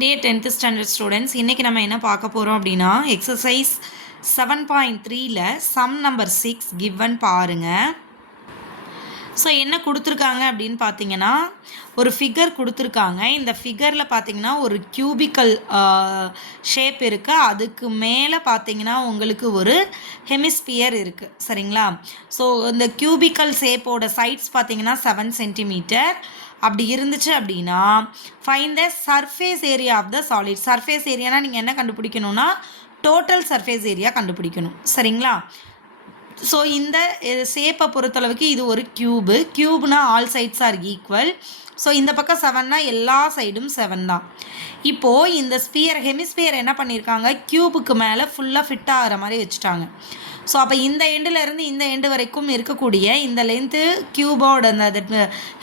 Dear 10th standard students, இன்னைக்கு நம்ம என்ன பார்க்க போறோம் அப்படின்னா எக்ஸசைஸ் 7.3ல சம் நம்பர் 6 given பாருங்க. ஸோ என்ன கொடுத்துருக்காங்க அப்படின்னு பார்த்தீங்கன்னா ஒரு ஃபிகர் கொடுத்துருக்காங்க. இந்த ஃபிகரில் பார்த்தீங்கன்னா ஒரு கியூபிக்கல் ஷேப் இருக்குது. அதுக்கு மேலே பார்த்தீங்கன்னா உங்களுக்கு ஒரு ஹெமிஸ்பியர் இருக்குது. சரிங்களா? ஸோ இந்த கியூபிக்கல் ஷேப்போட சைட்ஸ் பார்த்தீங்கன்னா 7 சென்டிமீட்டர். அப்படி இருந்துச்சு அப்படின்னா find the surface area of the solid. Surface ஏரியானா நீங்கள் என்ன கண்டுபிடிக்கணும்னா டோட்டல் சர்ஃபேஸ் ஏரியா கண்டுபிடிக்கணும். சரிங்களா? ஸோ இந்த ஷேப்பை பொறுத்தளவுக்கு இது ஒரு கியூப்னா all sides are equal. So இந்த பக்கம் 7னா எல்லா சைடும் 7 தான். இப்போது இந்த ஹெமிஸ்பியர் என்ன பண்ணியிருக்காங்க, கியூபுக்கு மேலே ஃபுல்லாக ஃபிட் ஆகிற மாதிரி வச்சுட்டாங்க. ஸோ அப்போ இந்த எண்டுலேருந்து இந்த எண்டு வரைக்கும் இருக்கக்கூடிய இந்த லென்த்து கியூபோட அந்த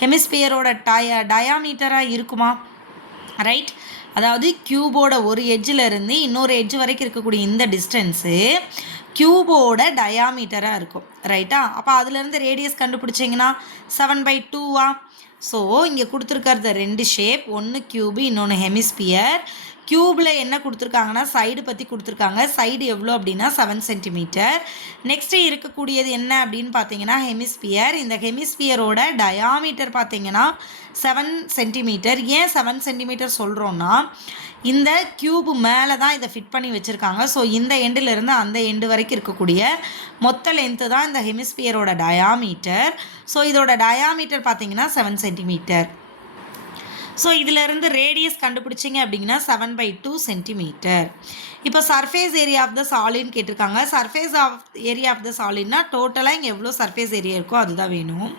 ஹெமிஸ்பியரோட டயாமீட்டராக இருக்குமா? ரைட். அதாவது கியூபோட ஒரு எட்ஜிலேருந்து இன்னொரு எட்ஜ் வரைக்கும் இருக்கக்கூடிய இந்த டிஸ்டன்ஸு கியூபோட டயாமீட்டராக இருக்கும். ரைட்டா? அப்போ அதுலேருந்து ரேடியஸ் கண்டுபிடிச்சிங்கன்னா 7/2வா? ஸோ இங்கே கொடுத்துருக்கிறது 2 ஷேப், ஒன்று கியூபு இன்னொன்று ஹெமிஸ்பியர். கியூபில் என்ன கொடுத்துருக்காங்கன்னா சைடு பற்றி கொடுத்துருக்காங்க. சைடு எவ்வளோ அப்படின்னா 7 சென்டிமீட்டர். நெக்ஸ்ட்டு இருக்கக்கூடியது என்ன அப்படின்னு பார்த்தீங்கன்னா ஹெமிஸ்பியர். இந்த ஹெமிஸ்பியரோட டயாமீட்டர் பார்த்தீங்கன்னா 7 சென்டிமீட்டர். ஏன் 7 சென்டிமீட்டர் சொல்கிறோன்னா இந்த கியூபு மேலே தான் இதை ஃபிட் பண்ணி வச்சுருக்காங்க. ஸோ இந்த எண்டிலிருந்து அந்த எண்டு வரைக்கும் இருக்கக்கூடிய மொத்த லென்த்து தான் இந்த ஹெமிஸ்பியரோட டயாமீட்டர். ஸோ இதோட டயாமீட்டர் பார்த்தீங்கன்னா 7 சென்டிமீட்டர். ஸோ இதிலேருந்து ரேடியஸ் கண்டுபிடிச்சிங்க அப்படிங்கன்னா 7/2 சென்டிமீட்டர். இப்போ சர்ஃபேஸ் ஏரியா ஆஃப் த சாலிட்னு கேட்டிருக்காங்க. சர்ஃபேஸ் ஏரியா ஆஃப் த சாலிட்னா டோட்டலாக இங்கே எவ்வளோ சர்ஃபேஸ் ஏரியா இருக்கோ அதுதான் வேணும்.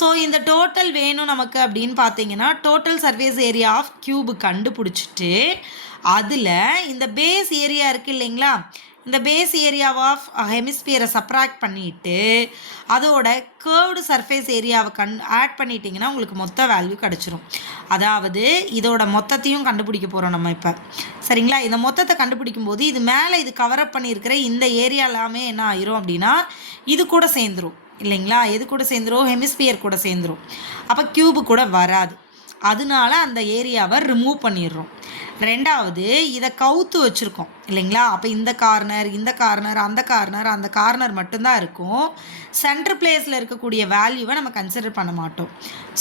ஸோ இந்த டோட்டல் வேணும் நமக்கு அப்படின்னு பார்த்தீங்கன்னா total surface area of cube கண்டுபிடிச்சிட்டு அதில் இந்த பேஸ் ஏரியா இருக்குது இல்லைங்களா, இந்த பேஸ் ஏரியா ஆஃப் ஹெமிஸ்பியரை சப்ராக்ட் பண்ணிவிட்டு அதோட கேர்வ்டு சர்ஃபேஸ் ஏரியாவை ஆட் பண்ணிட்டீங்கன்னா உங்களுக்கு மொத்த வேல்யூ கிடச்சிரும். அதாவது இதோட மொத்தத்தையும் கண்டுபிடிக்க போகிறோம் நம்ம இப்போ. சரிங்களா? இந்த மொத்தத்தை கண்டுபிடிக்கும் போது இது மேலே இது கவரப் பண்ணியிருக்கிற இந்த ஏரியா எல்லாமே என்ன ஆயிரும் அப்படின்னா இது கூட சேர்ந்துரும் இல்லைங்களா? எது கூட சேர்ந்துரும்? ஹெமிஸ்பியர் கூட சேர்ந்துரும். அப்போ கியூபு கூட வராது. அதனால அந்த ஏரியாவை ரிமூவ் பண்ணிடுறோம். ரெண்டாவது இதை கவுத்து வச்சுருக்கோம் இல்லைங்களா? அப்போ இந்த கார்னர் அந்த கார்னர் மட்டும்தான் இருக்கும். சென்டர் பிளேஸில் இருக்கக்கூடிய வேல்யூவை நம்ம கன்சிடர் பண்ண மாட்டோம்.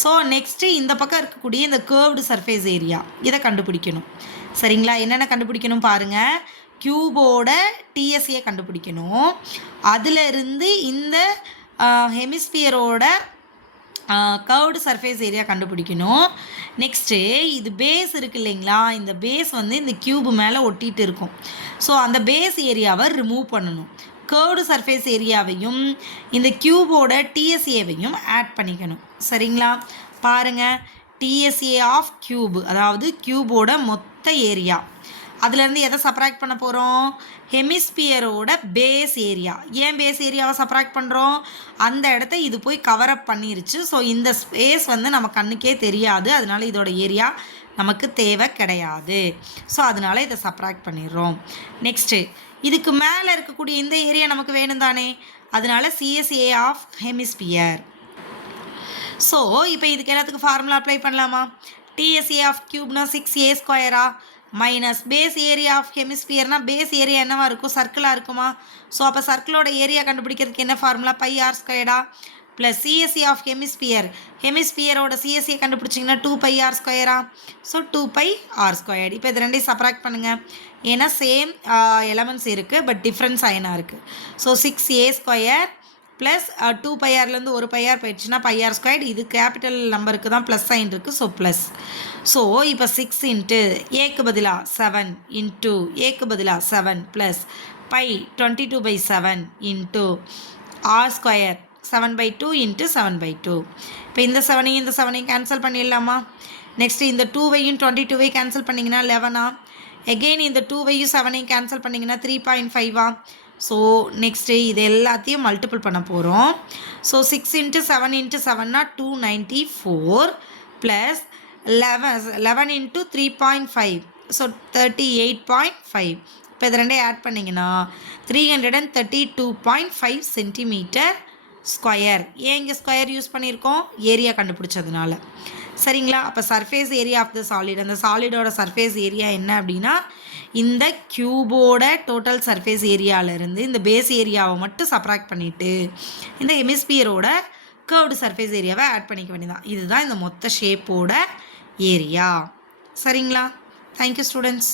ஸோ நெக்ஸ்ட்டு இந்த பக்கம் இருக்கக்கூடிய இந்த கேர்வ்டு சர்ஃபேஸ் ஏரியா இதை கண்டுபிடிக்கணும். சரிங்களா? என்னென்ன கண்டுபிடிக்கணும் பாருங்கள். கியூபோட டிஎஸ்ஏ கண்டுபிடிக்கணும். அதிலிருந்து இந்த ஹெமிஸ்பியரோட கர்வ்டு சர்ஃபேஸ் ஏரியா கண்டுபிடிக்கணும். நெக்ஸ்ட்டு இது பேஸ் இருக்குது இல்லைங்களா, இந்த பேஸ் வந்து இந்த கியூபு மேலே ஒட்டிகிட்டு இருக்கும். ஸோ அந்த பேஸ் ஏரியாவை ரிமூவ் பண்ணணும். கர்வ்டு சர்ஃபேஸ் ஏரியாவையும் இந்த கியூபோட டிஎஸ்ஏவையும் ஆட் பண்ணிக்கணும். சரிங்களா? பாருங்கள், டிஎஸ்ஏ ஆஃப் கியூபு அதாவது கியூபோட மொத்த ஏரியா, அதுலேருந்து எதை சப்ராக்ட் பண்ண போகிறோம்? ஹெமிஸ்பியரோட பேஸ் ஏரியா. ஏன் பேஸ் ஏரியாவை சப்ராக்ட் பண்ணுறோம்? அந்த இடத்த இது போய் கவரப் பண்ணிருச்சு. ஸோ இந்த ஸ்பேஸ் வந்து நம்ம கண்ணுக்கே தெரியாது. அதனால இதோட ஏரியா நமக்கு தேவை கிடையாது. ஸோ அதனால் இதை சப்ராக்ட் பண்ணிடுறோம். நெக்ஸ்ட்டு இதுக்கு மேலே இருக்கக்கூடிய இந்த ஏரியா நமக்கு வேணும் தானே, அதனால சிஎஸ்ஏ ஆஃப் ஹெமிஸ்பியர். ஸோ இப்போ இதுக்கு எல்லாத்துக்கும் ஃபார்முலா அப்ளை பண்ணலாமா? டிஎஸ்ஏ ஆஃப் கியூப்னா 6a² minus base area of ஹெமிஸ்பியர்னா பேஸ் ஏரியா என்னவா இருக்கும்? சர்க்கிளாக இருக்குமா? ஸோ அப்போ சர்க்கிளோட ஏரியா கண்டுபிடிக்கிறதுக்கு என்ன formula? πr² plus CSA of ஹெமிஸ்பியரோட சிஎஸ்ஏ கண்டுபிடிச்சிங்கன்னா 2πr². So 2πr². இப்போ இது ரெண்டையும் சப்ராக்ட் பண்ணுங்கள். ஏன்னா சேம் எலமெண்ட்ஸ் இருக்குது பட் டிஃப்ரெண்ட் சைனாக இருக்குது. ஸோ 6a² ப்ளஸ் 2πrலேருந்து ஒரு πr போயிடுச்சுன்னா πr². இது கேபிட்டல் நம்பருக்கு தான் ப்ளஸ் சைன் இருக்குது. So plus. ஸோ இப்போ 6 இன்ட்டு ஏக்கு பதிலாக 7 இன்ட்டு ஏக்கு பதிலாக 7 plus pi 22/7 into r². 7/2 into 7/2. இப்போ இந்த 7ஐயும் கேன்சல் பண்ணிடலாமா? நெக்ஸ்ட்டு இந்த 2வையும் 22வையும் கேன்சல் பண்ணிங்கன்னா 11ஆ? எகெயின் இந்த 2வையும் 7ஐயும் கேன்சல் பண்ணிங்கன்னா 3.5ஆ? ஸோ நெக்ஸ்ட்டு இது எல்லாத்தையும் மல்டிபிள் பண்ண போகிறோம். ஸோ 6 இன்ட்டு 7 இன்ட்டு 7னா 294 ப்ளஸ் 11 இன்ட்டு 3.5 ஸோ 38.5. இப்போ இது ரெண்டே ஆட் பண்ணிங்கன்னா 332.5 சென்டிமீட்டர் ஸ்கொயர். ஏன் இங்கே ஸ்கொயர் யூஸ் பண்ணியிருக்கோம்? ஏரியா கண்டுபிடிச்சதுனால. சரிங்களா? அப்போ surface area of the solid, அந்த சாலிடோட சர்ஃபேஸ் ஏரியா என்ன அப்படின்னா, இந்த கியூபோட டோட்டல் சர்ஃபேஸ் ஏரியாவிலேருந்து இந்த பேஸ் ஏரியாவை மட்டும் சப்ராக்ட் பண்ணிவிட்டு இந்த ஹெமிஸ்பியரோட கர்வ்டு சர்ஃபேஸ் ஏரியாவை ஆட் பண்ணிக்க வேண்டியதான். இதுதான் இந்த மொத்த ஷேப்போட ஏரியா. சரிங்களா? Thank you students.